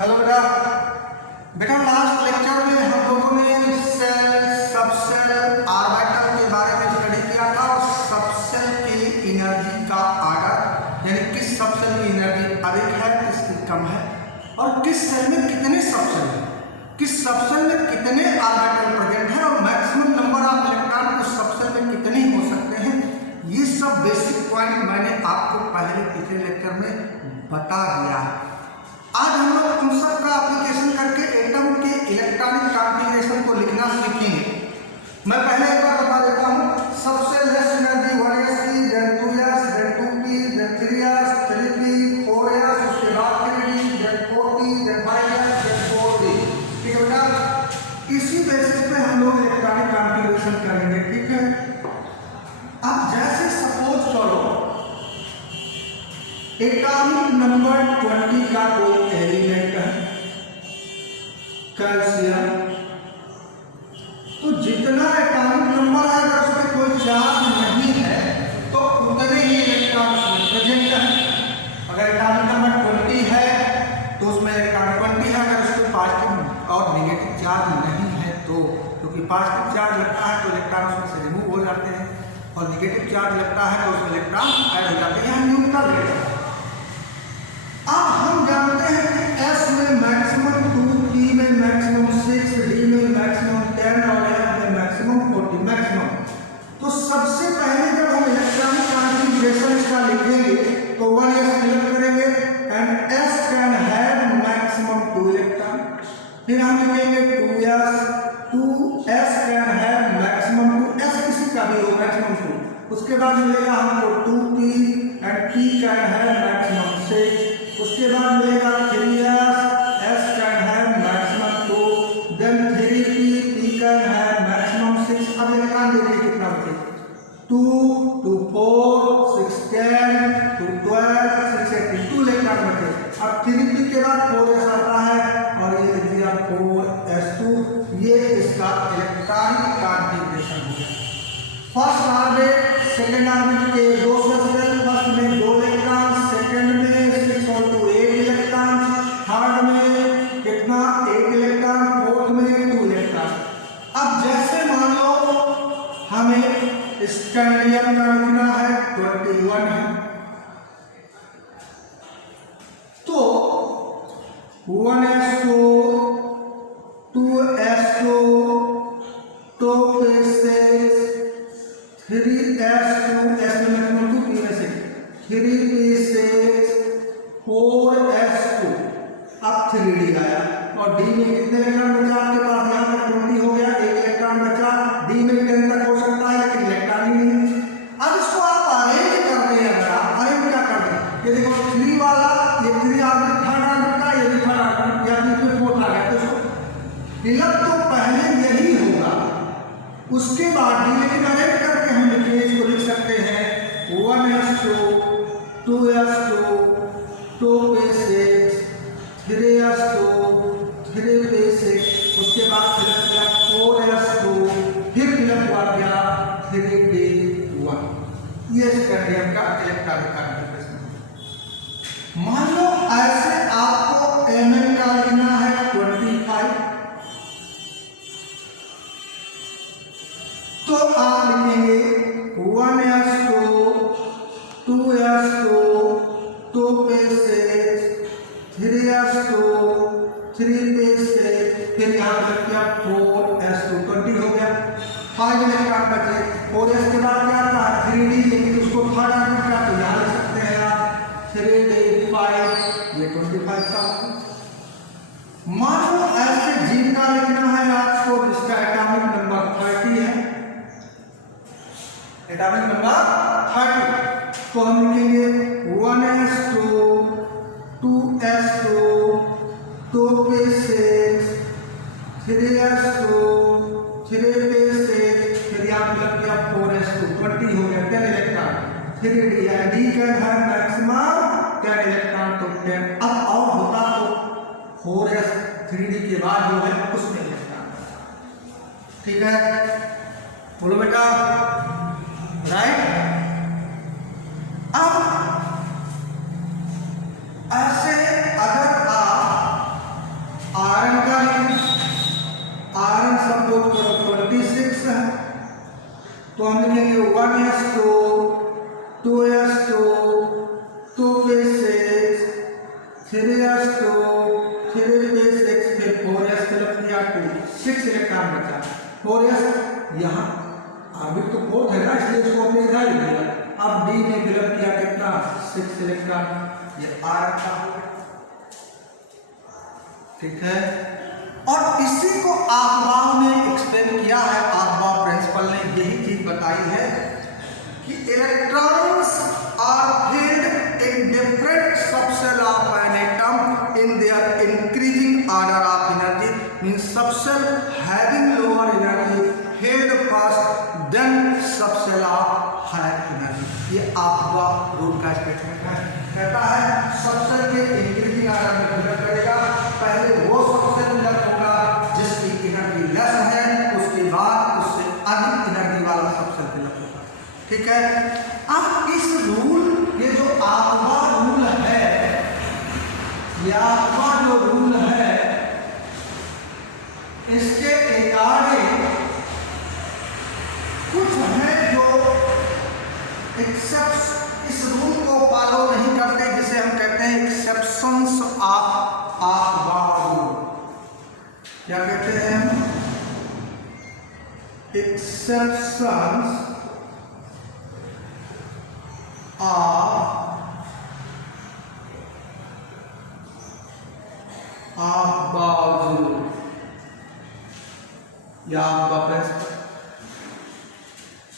Hello बेटा। बेटा last lecture में हम लोगों ने सेल, सबसेल, ऑर्बिटल के बारे में स्टडी किया था और सबसेल की एनर्जी का आर्डर, यानी किस सबसेल की एनर्जी अधिक है, किसकी कम है और किस सेल में कितने सबसेल हैं, किस सबसेल में कितने ऑर्बिटल प्रेजेंट है और मैक्सिमम नंबर ऑफ इलेक्ट्रॉन उस सबसेल में कितने हो सकते हैं। ये सब बेसिक पॉइंट मैंने आपको पहले पिछले लेक्चर में बता दिया है। आज हम लोग उन सब का एप्लीकेशन करके एटम के इलेक्ट्रॉनिक कॉन्फ़िगरेशन को लिखना सीखेंगे। मैं पहले एक बार बता देता हूँ। सबसे लेस एनर्जी 1s की, then 2s, then 2p, then 3s, 3p, 4s, उसके बाद 3d, then 4p, then 5s, then 4d। ठीक है बेटा, इसी बेसिस पे हम लोग इलेक्ट्रॉनिक कॉन्फ़िगरेशन करेंगे। ठीक है, अब जैसे सपोज करो एटॉमिक नंबर 20 का कोई एलिमेंट है कैल्शियम, तो जितना एटॉमिक नंबर है अगर उसमें कोई चार्ज नहीं है तो उतने ही इलेक्ट्रॉन उसमें प्रेजेंट है। अगर एटॉमिक नंबर 20 है तो उसमें इलेक्ट्रॉन 20 है। अगर उसमें पॉजिटिव और नेगेटिव चार्ज नहीं है तो, क्योंकि पॉजिटिव चार्ज लगता है तो इलेक्ट्रॉन उसमें से रिमूव हो जाते हैं और नेगेटिव चार्ज लगता है तो उसमें इलेक्ट्रॉन ऐड हो जाते हैं। यह न्यूट्रल है। अब हम जानते हैं कि S में मैक्सिमम 2, P में मैक्सिमम 6, D में मैक्सिमम 10 और F में मैक्सिमम 40 मैक्सिमम। तो सबसे पहले जब हम इलेक्ट्रॉनिक कॉन्फ़िगरेशन इसका लिखेंगे तो 1s सिलेक्ट करेंगे and S can have maximum 2 electron. फिर हम लिखेंगे 2s can have maximum 2, S किसी का भी हो मैक्सिमम 2। उसके बाद मिलेगा हमको 2p and p can have maximum 6। उसके बाद मिलेगा 3s, s can have maximum 2, then 3p, p can have maximum 6। अब इलेक्ट्रॉन देखिए कितना बचे, 2, 2, 4, 6, 10, 2, 12, 6, 18, 2 इलेक्ट्रॉन बचे। अब 3p के बाद 4s आता है और ये लिख दिया 4s2। ये इसका इलेक्ट्रॉनिक कॉन्फ़िगरेशन हो गया। फर्स्ट ऑर्बिट, सेकेंड ऑर्बिट के 2 सबसेल, फर्स्ट में 2 इलेक्ट्रॉन, सेकेंड में 6 और 2 8 इलेक्ट्रॉन, थर्ड में कितना 8 इलेक्ट्रॉन, फोर्थ में 2 इलेक्ट्रॉन। अब जैसे मान लो हमें स्कैंडियम का लिखना है 21 है, तो 1s2, 2s2, 2p6, 3s2, s में मैक्सिमम 2p में से 3p6, 4s2। अब 3d आया और d में कितने इलेक्ट्रॉन बचा आपके पास, यहाँ पर 20 हो गया, 1 इलेक्ट्रॉन बचा। d में 10 तक हो सकता है लेकिन इलेक्ट्रॉन ही नहीं है। अब इसको आप अरेंज करते हैं। अगर आप अरेंज क्या करते हैं, ये देखो 3 वाला, ये 3 ऑर्बिट थर्ड ऑर्बिट का, ये भी थर्ड ऑर्बिट, या बीच में 4 आ गया, तो इसको फिलअप तो पहले यही होगा, उसके बाद d, लेकिन अरेंज करके हम लिखिए, इसको लिख सकते हैं 1s2, 2s2, 2p6, 3s2, 3p6, उसके बाद फिलअप किया 4s2, फिर फिलअप हुआ गया 3d1। ये स्कैंडियम का इलेक्ट्रॉनिक कॉन्फ़िगरेशन। मान लो ऐसे आपको Mn का लिखना है 25, तो आप लिखेंगे 1s2, 2s2, 2p6, 3s2, 3p6, फिर यहाँ पर किया 4s2, 20 हो गया। 5 इलेक्ट्रॉन बचे। 4s के बाद क्या आता है 3d, लेकिन उसको थर्ड ऑर्बिट का, तो यहाँ लिख सकते हैं आप 3d5, ये 25 का। मान लो ऐसे जीन का लिखना है आपको जिसका एटॉमिक नंबर 30 है, एटॉमिक नंबर 30, तो हम लिखेंगे 1s2, 2s2, 2p6, 3s2, 3p6, फिर यहाँ पर लग गया 4s2, 20 हो गया, 10 इलेक्ट्रॉन। 3d या d can have maximum 10 electron, तो 10। अब और होता तो 4s 3d के बाद जो है उसमें इलेक्ट्रॉन। ठीक है, बोलो बेटा, राइट। अब ऐसे अगर आप इलेक्ट्रॉन बचा 4s, यहाँ ऑर्बिट तो 4 है ना, इसलिए इसको हमने इधर लिख दिया। अब डी में फिलअप किया कितना 6 इलेक्ट्रॉन, ये r का हो गया, ठीक है। और इसी को आफबाउ ने एक्सप्लेन किया है, आफबाउ प्रिंसिपल ने यही चीज बताई है कि electrons are filled in different subshell of an atom in their increasing order of energy, means subshell having lower energy held fast then subshell of higher energy. ये आफबाउ रूल का स्टेटमेंट है, कहता है सबसेल के increasing order में fill up करेगा, पहले वो सबसेल फिलअप होगा जिसकी एनर्जी लेस है, उसके बाद उससे अधिक एनर्जी वाला सबसेल फिलअप होगा, ठीक है। अब इस रूल, ये जो आफबाउ रूल है, ये आफबाउ जो रूल है, इसके अकॉर्डिंग कुछ है जो एक्सेप्ट इस रूल को फॉलो नहीं करते, जिसे हम कहते हैं एक्सेप्शंस ऑफ आफबाउ रूल। क्या कहते हैं हम? एक्सेप्शंस ऑफ आफबाउ रूल, या आपका प्रश्न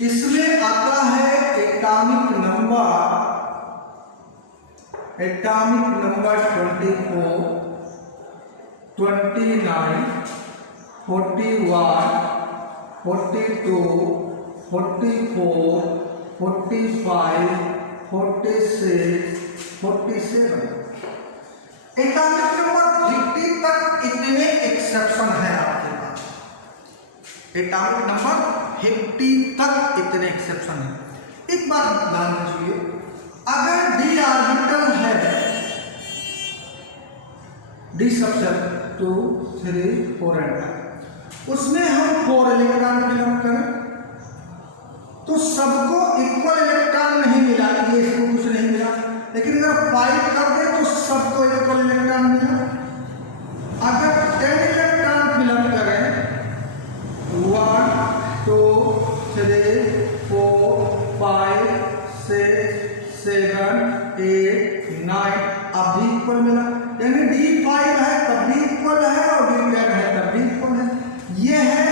इसमें आता है एटॉमिक नंबर 24, 29, 41, 42, 44, 45, 46, 47। एटॉमिक नंबर 50 तक इतने एक्सेप्शन है आपके पास, एटॉमिक नंबर 50 तक इतने एक्सेप्शन है। एक बात ध्यान दीजिए, अगर डी ऑर्बिटल है, डी सबसेल 2, 3, 4 एंड 5, उसमें हम 4 इलेक्ट्रॉन फिलअप करें तो सबको इक्वल इलेक्ट्रॉन नहीं मिला, ये इसको कुछ नहीं मिला, लेकिन अगर 5 कर दे तो सबको इक्वल इलेक्ट्रॉन मिला। अगर 10 इलेक्ट्रॉन फिलअप करें 1, 2, 3, 4, 5, 6, 7, 8, 9, अब भी इक्वल मिला, यानी D5 है तब भी इक्वल है और D10 है तब भी इक्वल है। ये है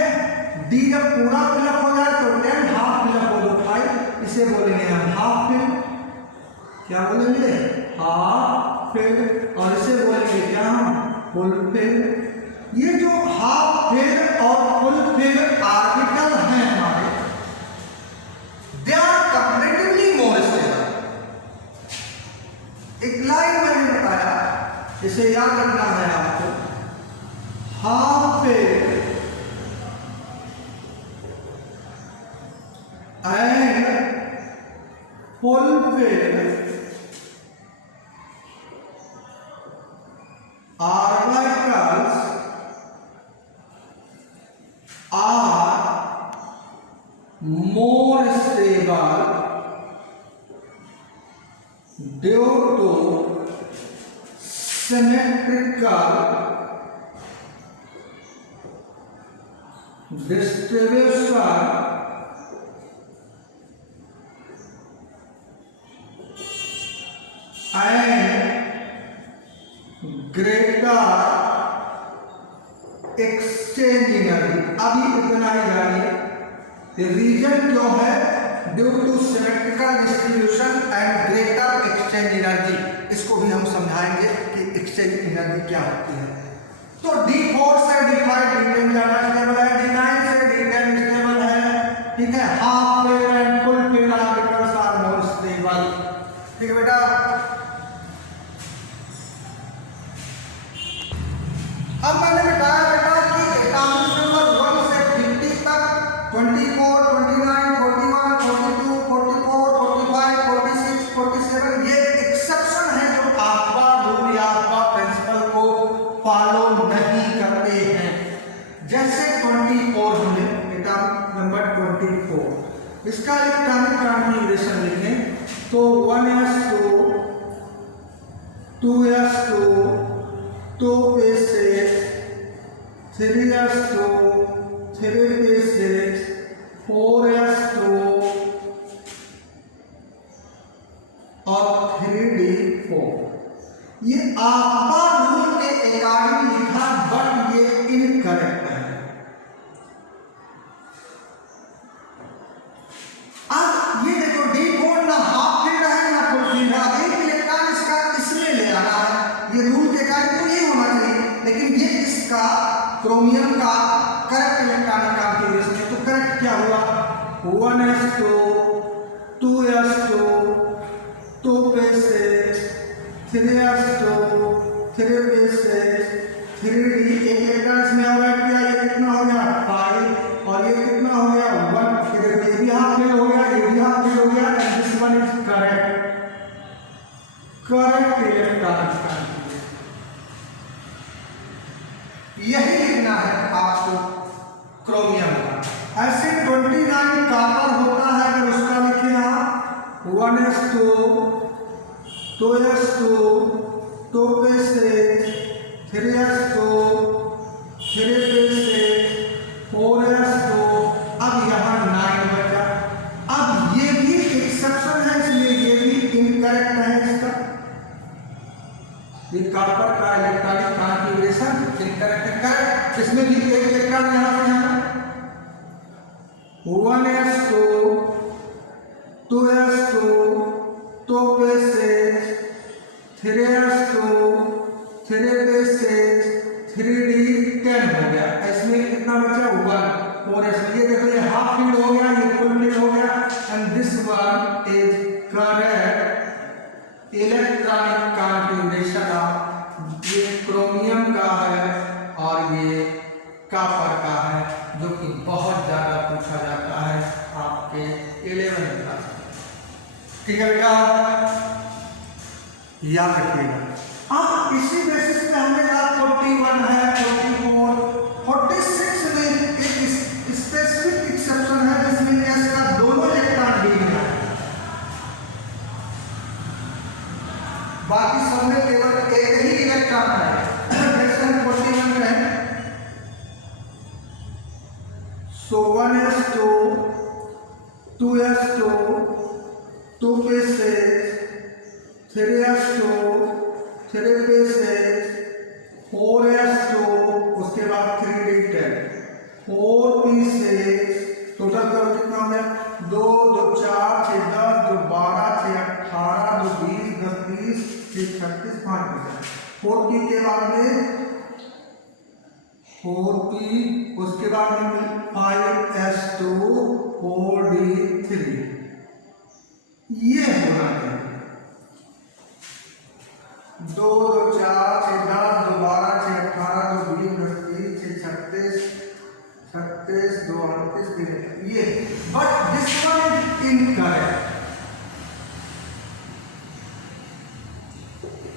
D जब पूरा फिलअप हो जाए तो 10 हाफ फिलअप हो तो 5, इसे बोलेंगे हम हाफ फिल, क्या बोलेंगे? Half fill. और इसे बोलेंगे क्या हम? Full fill. ये जो हाफ फिल और फुल फिल ऑर्बिटल हैं हमारे, they are comparatively more stable. एक लाइन मैंने बताया, इसे याद रखना है आपको, half fill and full fill orbitals are more stable due to symmetrical distribution and greater exchange energy. अभी इतना ही जानिए रीजन क्यों है, due to symmetrical distribution and greater exchange energy. इसको भी हम समझाएंगे कि एक्सचेंज एनर्जी क्या होती है। तो D4 से D5 D10 ज्यादा स्टेबल है, D9 से D10 स्टेबल है, ठीक है। Half fill and full fill orbitals are more stable, ठीक है बेटा। अब मैंने बताया बेटा कि एटॉमिक नंबर 1 से 50 तक 24, 29, 41, 42, 44, 45, 46, 47 ये एक्सेप्शन है जो आपका रूल या आपका प्रिंसिपल को फॉलो नहीं करते हैं। जैसे 24 हमने एटॉमिक नंबर 24, इसका एटॉमिक कॉन्फ़िगरेशन लिखें तो 1s2, 2s2, 2p6, 3s2, 3p6 4s2 और 3d4। ये आपका रूल के अकॉर्डिंग लिखा, बट ये इनकरेक्ट है। अब ये देखो d4 ना हाफ फील्ड है ना फुल फील्ड है। अब एक इलेक्ट्रॉन इसका इसमें ले आना है, ये रूल के अकॉर्डिंग तो ये होना चाहिए, लेकिन ये इसका क्रोमियम का करेक्ट इलेक्ट्रॉनिक कॉन्फ़िगरेशन है। तो करेक्ट क्या हुआ, 1s2 2s2 2p6 3s2 3p6 3d। एक इलेक्ट्रॉन इसमें अवॉइड किया, ये कितना हो गया 5 और ये कितना हो गया 1। ये भी हाफ फील्ड हो गया, ये भी हाफ फील्ड हो गया। And this one is correct electronic configuration. यही लिखना है आपको क्रोमियम का। ऐसे 29 कॉपर होता है, अगर उसका लिखे आप 1s2 2s2 2p6 3s2 3p6 4s2। अब यहाँ 9 बचा। अब ये भी एक्सेप्शन है, इसलिए ये भी इनकरेक्ट है इसका। ये कॉपर का इलेक्ट्रॉनिक कॉन्फ़िगरेशन इनकरेक्ट है। करेक्ट इसमें भी एक इलेक्ट्रॉन यहाँ पे है 1s2 2s2 2p6 3s2 3p6 3d10 हो गया। इसमें कितना बचा 1 4s। ये देखो ये हाफ फील्ड हो गया, ये फुल फील्ड हो गया। And this one is correct electronic configuration of, ये क्रोमियम का है और ये कॉपर का है, जो कि बहुत ज्यादा पूछा जाता है आपके 11th क्लास में। ठीक है बेटा, याद रखिएगा। अब इसी बेसिस पे हमने कहा 41 है 44 46 में एक स्पेसिफिक एक्सेप्शन है, जिसमें एस का दोनों इलेक्ट्रॉन डी में है, बाकी सब में केवल एक ही इलेक्ट्रॉन है। जैसे हम 41 में है, सो 1s2 2s2 2p6 3s2 3p6 4s2 उसके बाद 3d10 4p6। टोटल करो कितना हो गया 2 2 4 6 10 2 12 6 18 2 20 10 30 6 36 5 4p के बाद में 4p, उसके बाद में 5s2 4d3। ये होना चाहिए 2 2 4 6 10 2 12 6 18 2 20 10 30 6 36 2 38 ये। But this one is incorrect.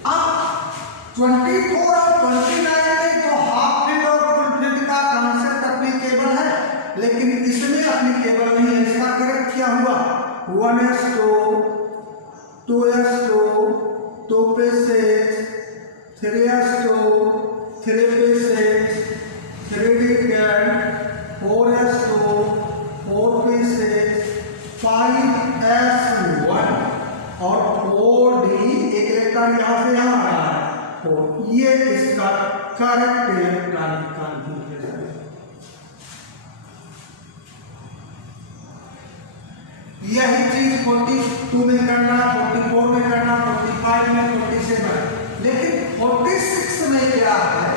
अब 24 और 29 में तो हाफ फील्ड और फुल फील्ड का कॉन्सेप्ट एप्लीकेबल है, लेकिन इसमें एप्लीकेबल नहीं है। इसका करेक्ट क्या हुआ 1s2 2s2 2p6 3s2 3p6 3d10 4s2 4p6 5s1 और 4d। एक इलेक्ट्रॉन यहाँ से यहाँ आ रहा है 4। ये इसका करेक्ट इलेक्ट्रॉनिक कॉन्फ़िगरेशन है। यही चीज 42 में करना, 44 में करना, 45 में, 47। लेकिन 46 में क्या है,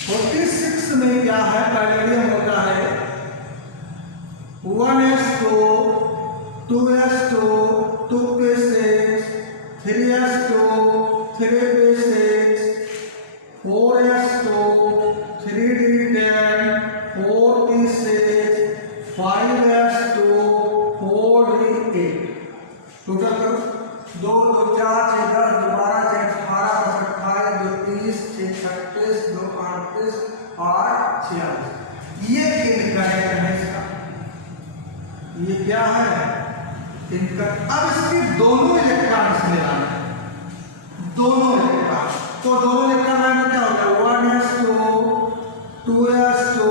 46 में क्या है, पैरेलल होता है 1s2 2s2 2p6 3s2 3p6 4s2 3d10 4p6 5s2 4d8। Total करो 2 2 4 6 10 2 12 6 18 10 28 2 30 6 36 2 38 8 46। ये इनकरेक्ट है इसका। ये क्या है इनका। अब इसके दोनों इलेक्ट्रॉन इसमें लाना है, दोनों इलेक्ट्रॉन। तो दोनों इलेक्ट्रॉन में क्या होगा 1s2 2s2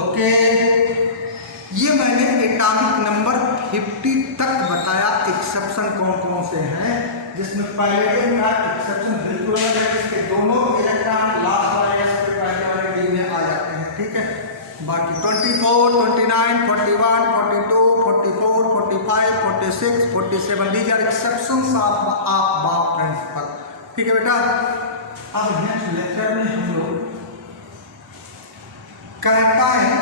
ओके, ये मैंने एटॉमिक नंबर 50 तक बताया एक्सेप्शन कौन कौन से हैं, जिसमें पैलेडियम का एक्सेप्शन बिल्कुल अलग है, इसके दोनों इलेक्ट्रॉन लास्ट वाले s पे पहले वाले डी में आ जाते हैं, ठीक है। बाकी 24, 29, 41, 42, 44, 45, 46, 47 दीज आर एक्सेप्शंस ऑफ बाप प्रिंसिपल, ठीक है बेटा। अब नेक्स्ट लेक्चर में हम लोग कैटायन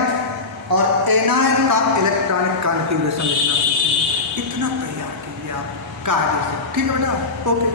और एनायन का इलेक्ट्रॉनिक कॉन्फ़िगरेशन लिखना सीखेंगे। इतना तैयार कीजिए आप कायदे से, ठीक है बेटा। ओके।